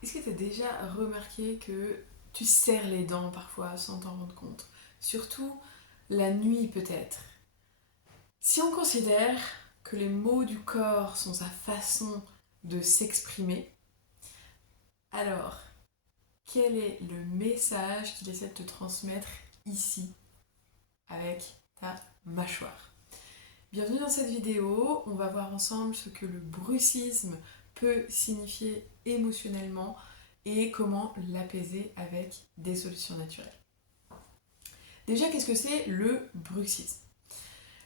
Est-ce que tu as déjà remarqué que tu serres les dents parfois sans t'en rendre compte? Surtout la nuit peut-être. Si on considère que les mots du corps sont sa façon de s'exprimer, alors quel est le message qu'il essaie de te transmettre ici avec ta mâchoire? Bienvenue dans cette vidéo, on va voir ensemble ce que le bruxisme peut signifier émotionnellement et comment l'apaiser avec des solutions naturelles. Déjà, qu'est-ce que c'est le bruxisme?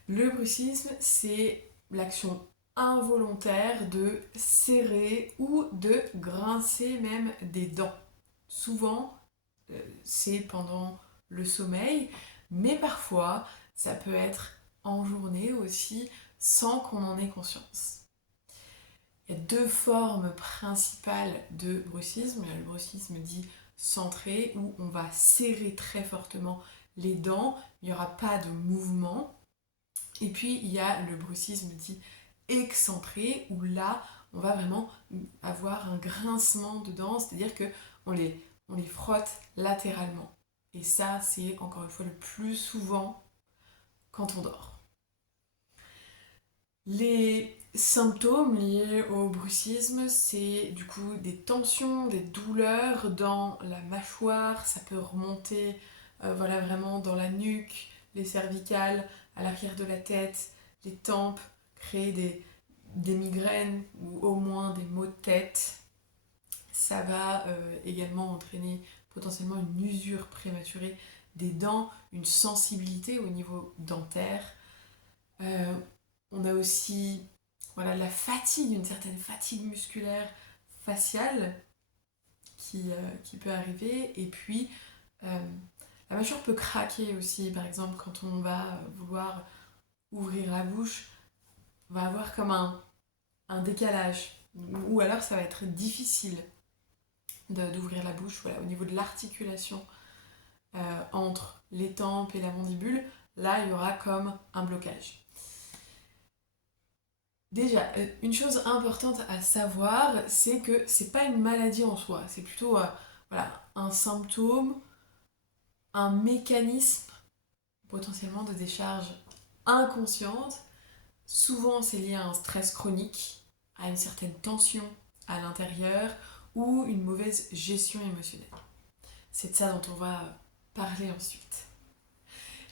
Le bruxisme, c'est l'action involontaire de serrer ou de grincer même des dents. Souvent, c'est pendant le sommeil, mais parfois, ça peut être en journée aussi sans qu'on en ait conscience. Il y a deux formes principales de bruxisme. Il y a le bruxisme dit centré, où on va serrer très fortement les dents, il n'y aura pas de mouvement. Et puis il y a le bruxisme dit excentré, où là, on va vraiment avoir un grincement de dents, c'est-à-dire qu'on on les frotte latéralement. Et ça, c'est encore une fois le plus souvent quand on dort. Les symptômes liés au bruxisme, c'est du coup des tensions, des douleurs dans la mâchoire, ça peut remonter voilà, vraiment dans la nuque, les cervicales, à l'arrière de la tête, les tempes, créer des migraines ou au moins des maux de tête. Ça va également entraîner potentiellement une usure prématurée des dents, une sensibilité au niveau dentaire. Euh, on a aussi voilà, la fatigue, une certaine fatigue musculaire faciale qui peut arriver. Et puis, euh, la mâchoire peut craquer aussi. Par exemple, quand on va vouloir ouvrir la bouche, on va avoir comme un décalage. Ou alors, ça va être difficile d'ouvrir la bouche. Voilà, au niveau de l'articulation entre les tempes et la mandibule, là, il y aura comme un blocage. Déjà, une chose importante à savoir, c'est que c'est pas une maladie en soi, c'est plutôt voilà, un symptôme, un mécanisme potentiellement de décharge inconsciente. Souvent, c'est lié à un stress chronique, à une certaine tension à l'intérieur ou une mauvaise gestion émotionnelle. C'est de ça dont on va parler ensuite.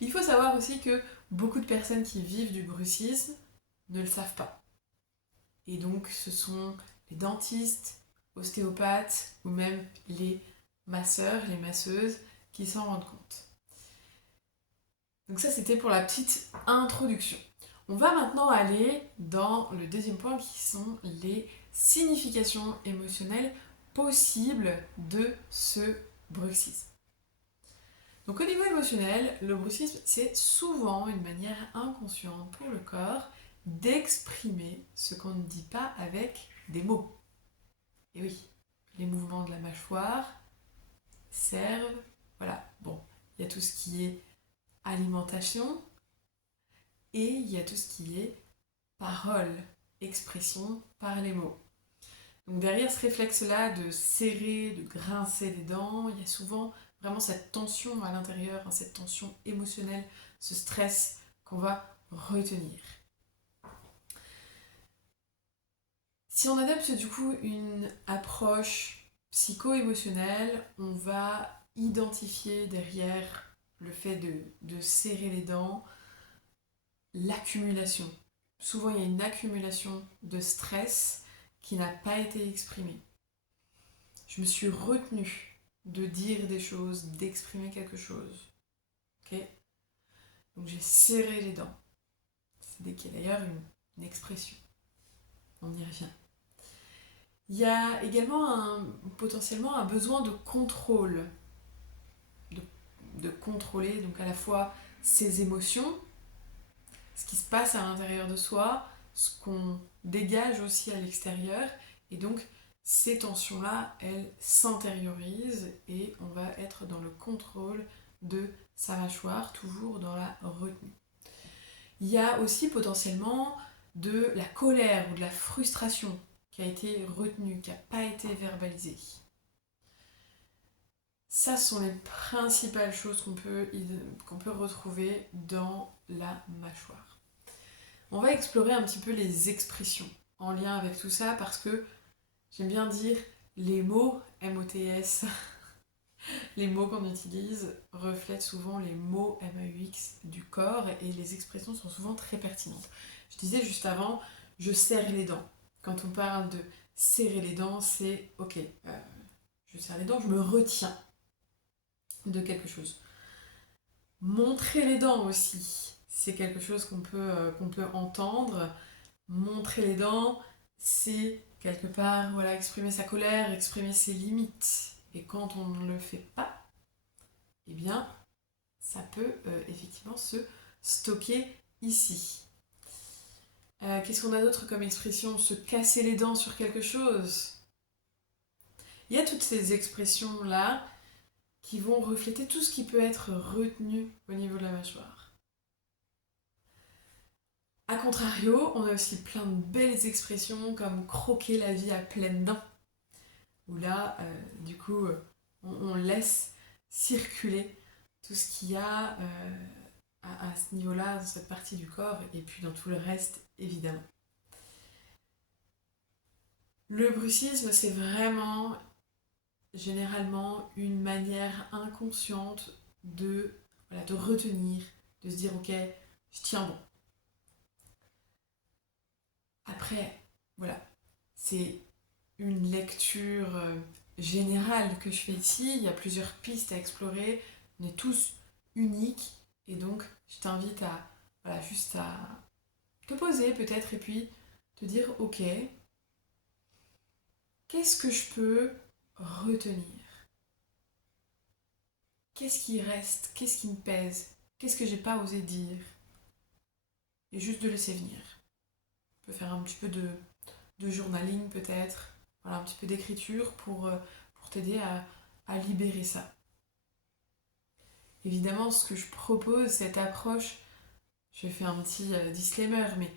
Il faut savoir aussi que beaucoup de personnes qui vivent du bruxisme ne le savent pas. Et donc, ce sont les dentistes, ostéopathes ou même les masseurs, les masseuses qui s'en rendent compte. Donc ça, c'était pour la petite introduction. On va maintenant aller dans le deuxième point qui sont les significations émotionnelles possibles de ce bruxisme. Donc au niveau émotionnel, le bruxisme, c'est souvent une manière inconsciente pour le corps d'exprimer ce qu'on ne dit pas avec des mots. Et oui, les mouvements de la mâchoire servent, voilà, bon, il y a tout ce qui est alimentation et il y a tout ce qui est parole, expression par les mots. Donc derrière ce réflexe-là de serrer, de grincer les dents, il y a souvent vraiment cette tension à l'intérieur, hein, cette tension émotionnelle, ce stress qu'on va retenir. Si on adopte du coup une approche psycho-émotionnelle, on va identifier derrière le fait de serrer les dents l'accumulation. Souvent, il y a une accumulation de stress qui n'a pas été exprimée. Je me suis retenue de dire des choses, d'exprimer quelque chose. Ok? Donc j'ai serré les dents. C'est d'ailleurs une expression. On y revient. Il y a également potentiellement un besoin de contrôle, de, de contrôler donc à la fois ses émotions, ce qui se passe à l'intérieur de soi, ce qu'on dégage aussi à l'extérieur, et donc ces tensions-là, elles s'intériorisent et on va être dans le contrôle de sa mâchoire, toujours dans la retenue. Il y a aussi potentiellement de la colère ou de la frustration qui a été retenue, qui n'a pas été verbalisée. Ça sont les principales choses qu'on peut retrouver dans la mâchoire. On va explorer un petit peu les expressions en lien avec tout ça parce que j'aime bien dire les mots MOTS, les mots qu'on utilise reflètent souvent les mots MAUX du corps et les expressions sont souvent très pertinentes. Je disais juste avant, je serre les dents. Quand on parle de serrer les dents, c'est ok, je serre les dents, je me retiens de quelque chose. Montrer les dents aussi, c'est quelque chose qu'on peut entendre. Montrer les dents, c'est quelque part voilà, exprimer sa colère, exprimer ses limites. Et quand on ne le fait pas, eh bien, ça peut effectivement se stocker ici. Qu'est-ce qu'on a d'autre comme expression? Se casser les dents sur quelque chose. Il y a toutes ces expressions-là qui vont refléter tout ce qui peut être retenu au niveau de la mâchoire. A contrario, on a aussi plein de belles expressions comme croquer la vie à pleines dents. Où là, du coup, on laisse circuler tout ce qu'il y a à ce niveau-là, dans cette partie du corps, et puis dans tout le reste, évidemment. Le bruxisme, c'est vraiment, généralement, une manière inconsciente de retenir, de se dire, ok, je tiens bon. Après, voilà, c'est une lecture générale que je fais ici. Il y a plusieurs pistes à explorer. On est tous uniques. Et donc, je t'invite à, voilà, juste à te poser peut-être et puis te dire, ok, qu'est-ce que je peux retenir? Qu'est-ce qui reste? Qu'est-ce qui me pèse? Qu'est-ce que j'ai pas osé dire? Et juste de laisser venir. On peut faire un petit peu de journaling peut-être. Voilà, un petit peu d'écriture pour t'aider à libérer ça. Évidemment, ce que je propose, cette approche, je fais un petit disclaimer, mais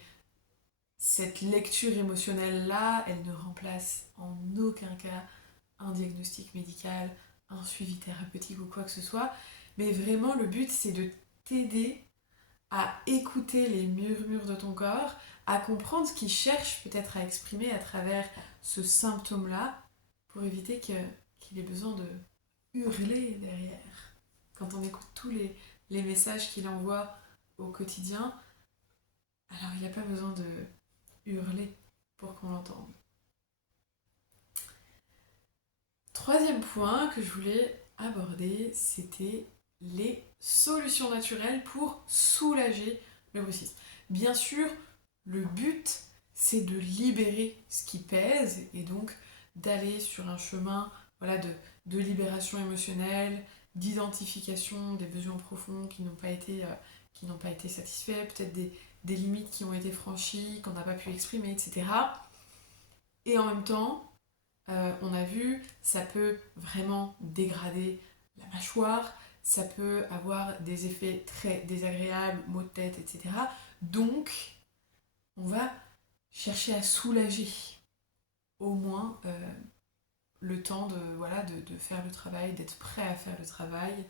cette lecture émotionnelle-là, elle ne remplace en aucun cas un diagnostic médical, un suivi thérapeutique ou quoi que ce soit. Mais vraiment, le but, c'est de t'aider à écouter les murmures de ton corps, à comprendre ce qu'il cherche peut-être à exprimer à travers ce symptôme-là, pour éviter qu'il ait besoin de hurler derrière. Quand on écoute tous les messages qu'il envoie au quotidien, alors il n'y a pas besoin de hurler pour qu'on l'entende. Troisième point que je voulais aborder, c'était les solutions naturelles pour soulager le bruxisme. Bien sûr, le but, c'est de libérer ce qui pèse et donc d'aller sur un chemin voilà, de libération émotionnelle, d'identification des besoins profonds qui n'ont pas été satisfaits, peut-être des limites qui ont été franchies, qu'on n'a pas pu exprimer, etc. Et en même temps, on a vu, ça peut vraiment dégrader la mâchoire, ça peut avoir des effets très désagréables, maux de tête, etc. Donc, on va chercher à soulager au moins le temps de faire le travail, d'être prêt à faire le travail.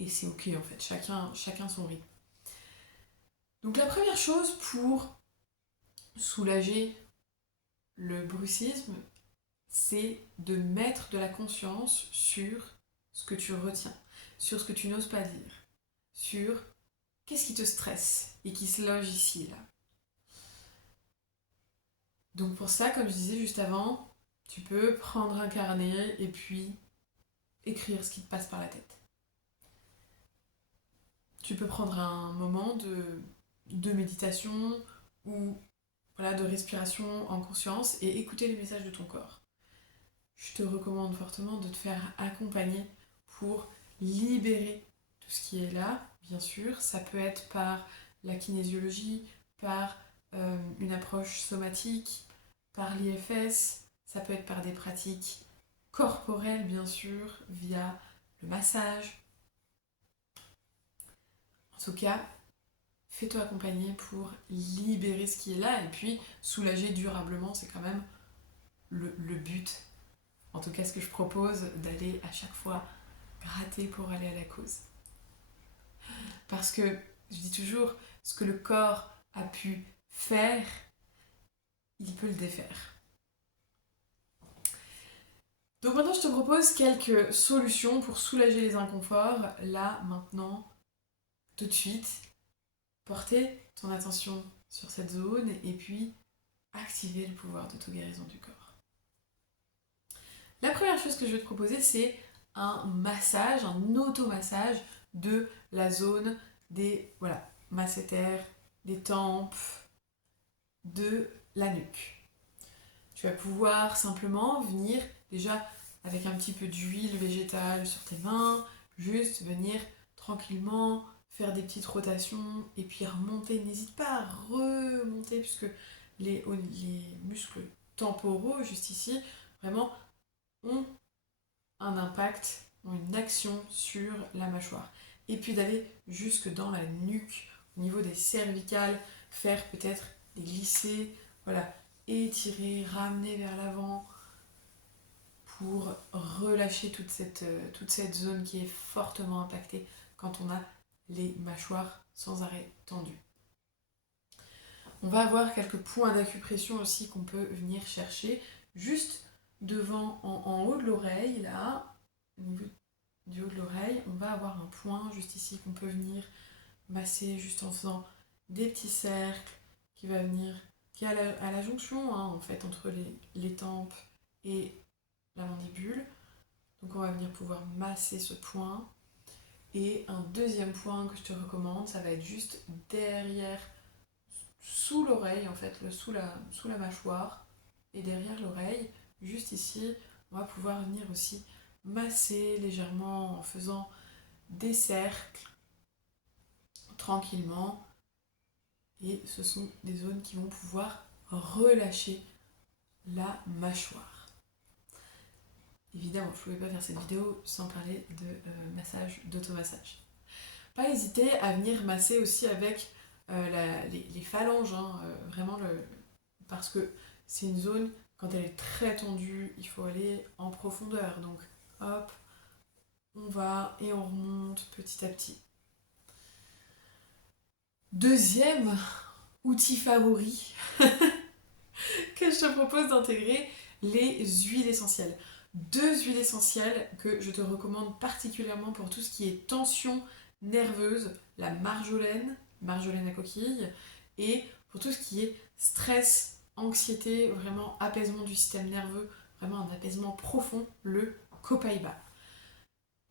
Et c'est ok en fait, chacun son rythme. Donc la première chose pour soulager le bruxisme, c'est de mettre de la conscience sur ce que tu retiens, sur ce que tu n'oses pas dire, sur qu'est-ce qui te stresse et qui se loge ici, là. Donc pour ça, comme je disais juste avant, tu peux prendre un carnet et puis écrire ce qui te passe par la tête. Tu peux prendre un moment de méditation ou voilà, de respiration en conscience et écouter les messages de ton corps. Je te recommande fortement de te faire accompagner pour libérer tout ce qui est là, bien sûr. Ça peut être par la kinésiologie, par une approche somatique, par l'IFS, ça peut être par des pratiques corporelles, bien sûr, via le massage. En tout cas, fais-toi accompagner pour libérer ce qui est là et puis soulager durablement, c'est quand même le but en tout cas ce que je propose, d'aller à chaque fois gratter pour aller à la cause. Parce que, je dis toujours, ce que le corps a pu faire, il peut le défaire. Donc maintenant, je te propose quelques solutions pour soulager les inconforts, là, maintenant, tout de suite. Porter ton attention sur cette zone et puis activer le pouvoir d'auto-guérison du corps. La première chose que je vais te proposer, c'est un massage, un automassage de la zone des masséter, des tempes, de la nuque. Tu vas pouvoir simplement venir déjà avec un petit peu d'huile végétale sur tes mains, juste venir tranquillement faire des petites rotations et puis remonter. N'hésite pas à remonter puisque les muscles temporaux juste ici vraiment ont un impact, ont une action sur la mâchoire. Et puis d'aller jusque dans la nuque, au niveau des cervicales, faire peut-être des glissés, étirer, ramener vers l'avant pour relâcher toute cette zone qui est fortement impactée quand on a les mâchoires sans arrêt tendues. On va avoir quelques points d'acupression aussi qu'on peut venir chercher juste devant, en haut de l'oreille, là, au niveau du haut de l'oreille, on va avoir un point juste ici qu'on peut venir masser juste en faisant des petits cercles qui est à la jonction en fait entre les tempes et la mandibule. Donc on va venir pouvoir masser ce point. Et un deuxième point que je te recommande, ça va être juste derrière, sous l'oreille en fait, sous la mâchoire et derrière l'oreille, juste ici, on va pouvoir venir aussi masser légèrement en faisant des cercles tranquillement. Et ce sont des zones qui vont pouvoir relâcher la mâchoire. Évidemment, je ne pouvais pas faire cette vidéo sans parler de massage, d'automassage. Pas hésiter à venir masser aussi avec les phalanges, vraiment parce que c'est une zone, quand elle est très tendue, il faut aller en profondeur. Donc hop, on va et on remonte petit à petit. Deuxième outil favori que je te propose d'intégrer, les huiles essentielles. 2 huiles essentielles que je te recommande particulièrement pour tout ce qui est tension nerveuse, la marjolaine à coquille, et pour tout ce qui est stress, anxiété, vraiment apaisement du système nerveux, vraiment un apaisement profond, le copaiba.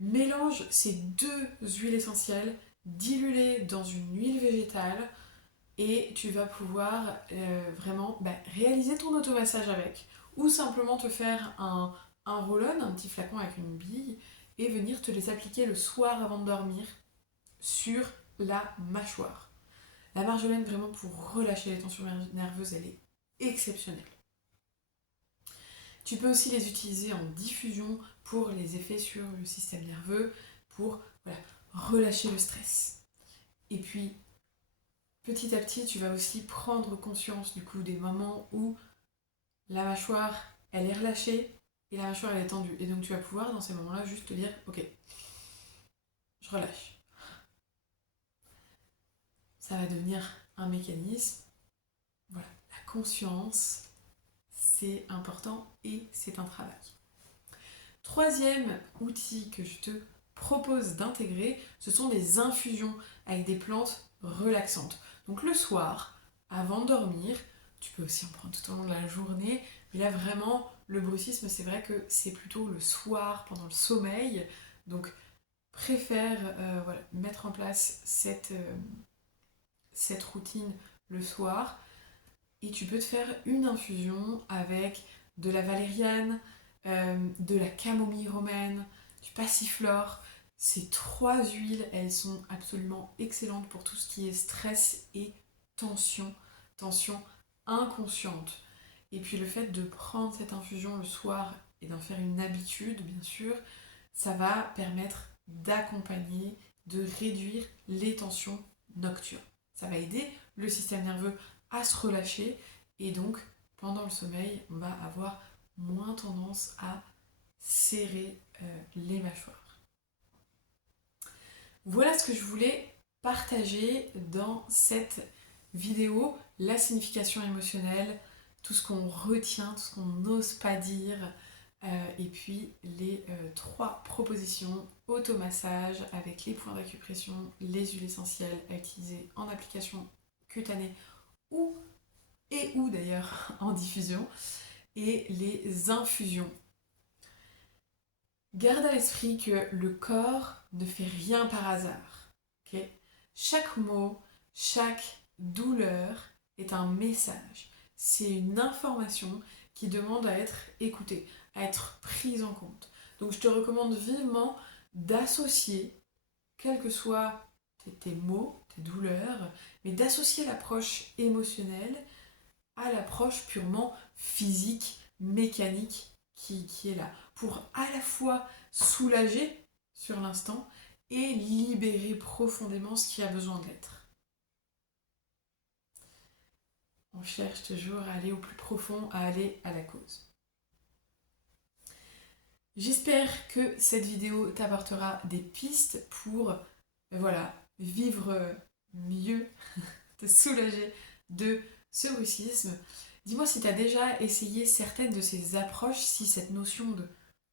Mélange ces 2 huiles essentielles, dilue-les dans une huile végétale, et tu vas pouvoir vraiment réaliser ton automassage avec, ou simplement te faire un roll-on, un petit flacon avec une bille, et venir te les appliquer le soir avant de dormir sur la mâchoire. La marjolaine, vraiment pour relâcher les tensions nerveuses, elle est exceptionnelle. Tu peux aussi les utiliser en diffusion pour les effets sur le système nerveux, pour relâcher le stress. Et puis, petit à petit, tu vas aussi prendre conscience du coup des moments où la mâchoire, elle est relâchée et la mâchoire, elle est tendue. Et donc, tu vas pouvoir, dans ces moments-là, juste te dire, ok, je relâche. Ça va devenir un mécanisme. Voilà, la conscience, c'est important et c'est un travail. Troisième outil que je te propose d'intégrer, ce sont des infusions avec des plantes relaxantes. Donc le soir, avant de dormir, tu peux aussi en prendre tout au long de la journée, mais là vraiment, le bruxisme, c'est vrai que c'est plutôt le soir, pendant le sommeil, donc préfère mettre en place cette routine le soir, et tu peux te faire une infusion avec de la valériane, de la camomille romaine, du passiflore. Ces 3 huiles, elles sont absolument excellentes pour tout ce qui est stress et tension inconsciente. Et puis le fait de prendre cette infusion le soir et d'en faire une habitude, bien sûr, ça va permettre d'accompagner, de réduire les tensions nocturnes. Ça va aider le système nerveux à se relâcher et donc pendant le sommeil, on va avoir moins tendance à serrer les mâchoires. Voilà ce que je voulais partager dans cette vidéo, la signification émotionnelle, tout ce qu'on retient, tout ce qu'on n'ose pas dire, et puis les 3 propositions automassage avec les points d'acupression, les huiles essentielles à utiliser en application cutanée ou d'ailleurs en diffusion, et les infusions. Garde à l'esprit que le corps ne fait rien par hasard. Okay, chaque mot, chaque douleur est un message. C'est une information qui demande à être écoutée, à être prise en compte. Donc je te recommande vivement d'associer, quels que soient tes mots, tes douleurs, mais d'associer l'approche émotionnelle à l'approche purement physique, mécanique qui est là, pour à la fois soulager sur l'instant et libérer profondément ce qui a besoin d'être. On cherche toujours à aller au plus profond, à aller à la cause. J'espère que cette vidéo t'apportera des pistes pour vivre mieux, te soulager de ce bruxisme. Dis-moi si tu as déjà essayé certaines de ces approches, si cette notion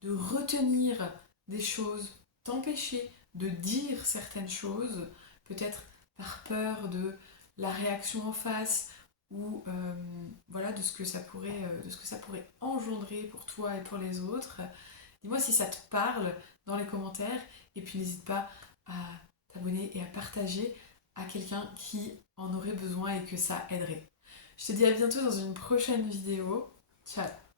de retenir des choses t'empêchait de dire certaines choses, peut-être par peur de la réaction en face ou de ce que ça pourrait engendrer pour toi et pour les autres. Dis-moi si ça te parle dans les commentaires et puis n'hésite pas à t'abonner et à partager à quelqu'un qui en aurait besoin et que ça aiderait. Je te dis à bientôt dans une prochaine vidéo. Ciao!